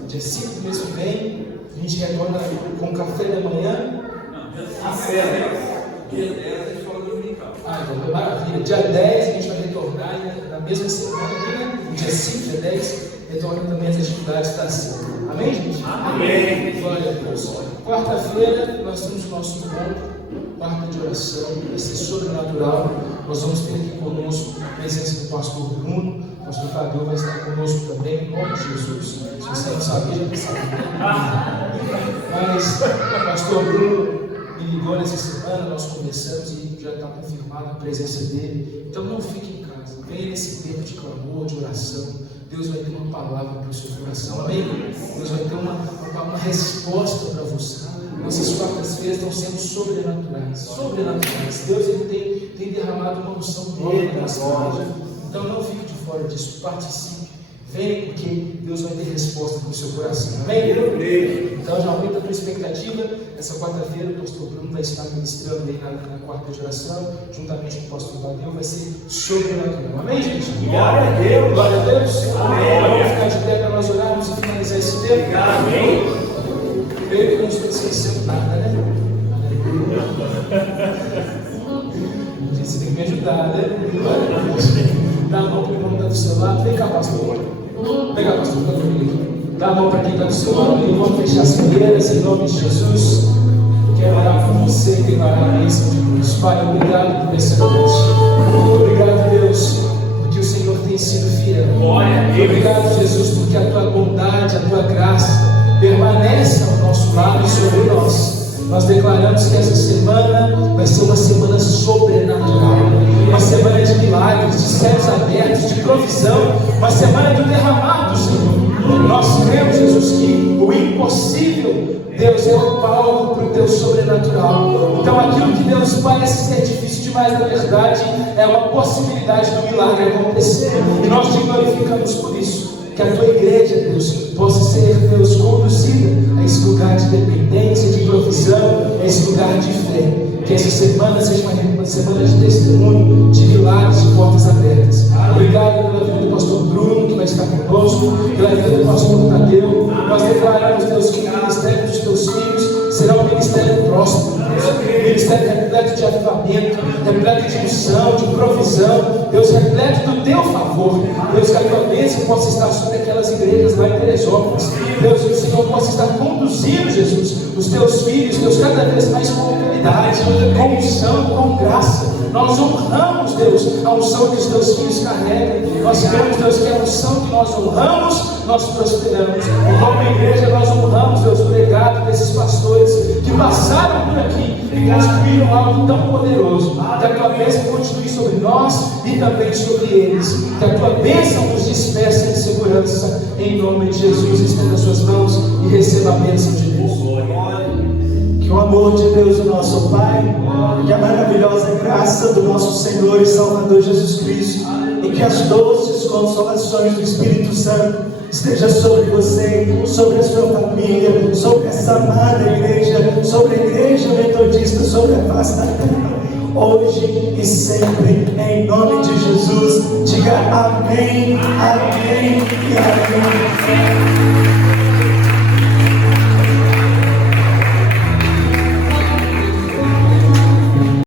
Dia 5 do mês que vem, a gente retorna com café da manhã. Dia 10 é a escola dominical. Então, maravilha. Dia 10 a gente vai retornar e na mesma semana, no dia 5, dia 10, retorna também as atividades da célula. Amém, gente? Amém. Glória a Deus. Quarta-feira nós temos o nosso encontro, quarta de oração, vai ser sobrenatural. Nós vamos ter aqui conosco a presença do pastor Bruno. O pastor Tadeu vai estar conosco também, em nome de Jesus. Se você não sabia, já sabe. Mas o pastor Bruno me ligou nessa semana, nós conversamos e já está confirmada a presença dele. Então não fique em casa, venha nesse tempo de clamor, de oração. Deus vai ter uma palavra para o seu coração, amém? Deus vai ter uma resposta para você. Nossas quartas-feiras estão sendo sobrenaturais. Deus ele tem derramado uma unção dele na nossa vida. Então não fique de fora disso, participe. Venha, porque Deus vai ter resposta para o seu coração, amém? Então já aumenta a tua expectativa. Essa quarta-feira o pastor Bruno vai estar ministrando aí na quarta de oração, juntamente com o pastor Tadeu, vai ser sobrenatural, amém, gente? Glória a Deus! Glória a Deus! Amém! Vamos ficar de pé para nós orarmos e finalizar esse tempo. Amém! Primeiro que não estou sem nada, né? Você tem que me ajudar, né? Dá a mão para o irmão que está do seu lado. Vem cá, pastor. Vem cá, pastor. Fica comigo. Dá a mão para quem está do seu lado. E vamos fechar as fileiras em nome de Jesus. Quero orar por você e declarar a bênção de Deus. Pai, obrigado por essa noite. Obrigado, Deus, porque o Senhor tem sido fiel. Obrigado, Jesus, porque a tua bondade, a tua graça permanece ao nosso lado e sobre nós. Nós declaramos que essa semana vai ser uma semana sobrenatural, uma semana de milagres, de céus abertos, de provisão, uma semana do derramar do Senhor. Nós cremos, Jesus, que o impossível, Deus, é o palco para o teu sobrenatural. Então aquilo que Deus parece ser difícil demais, na verdade, é uma possibilidade do milagre acontecer. E nós te glorificamos por isso. Que a tua igreja, Deus, possa ser, Deus, conduzida a esse lugar de dependência, de provisão, a esse lugar de fé. Que essa semana seja uma semana de testemunho, de milagres, de portas abertas. Obrigado pela vida do pastor Bruno, que vai estar conosco, pela vida do pastor Tadeu. Nós declaramos, Deus, que o ministério dos teus filhos será um ministério próspero, um ministério repleto de avivamento, repleto de unção, de provisão, Deus, repleto do teu favor. Deus, que a tua bênção possa estar sobre aquelas igrejas lá em Teresópolis. Deus, que o Senhor possa estar conduzindo, Jesus, os teus filhos, Deus, cada vez mais com autoridade, com unção, com graça. Nós honramos, Deus, a unção que os teus filhos carregam. Nós cremos, Deus, que a unção que nós honramos, nós prosperamos. E como igreja, nós honramos, Deus, o legado desses pastores que passaram por aqui e construíram algo tão poderoso. Que a tua bênção continue sobre nós e também sobre eles. Que a tua bênção nos disperse em segurança. Em nome de Jesus, estenda as suas mãos e receba a bênção de Deus. Que o amor de Deus, o nosso Pai, que a maravilhosa graça do nosso Senhor e Salvador Jesus Cristo, e que as doces consolações do Espírito Santo esteja sobre você, sobre a sua família, sobre essa amada igreja, sobre a igreja metodista, sobre a face da terra, hoje e sempre, em nome de Jesus. Diga amém, amém e amém.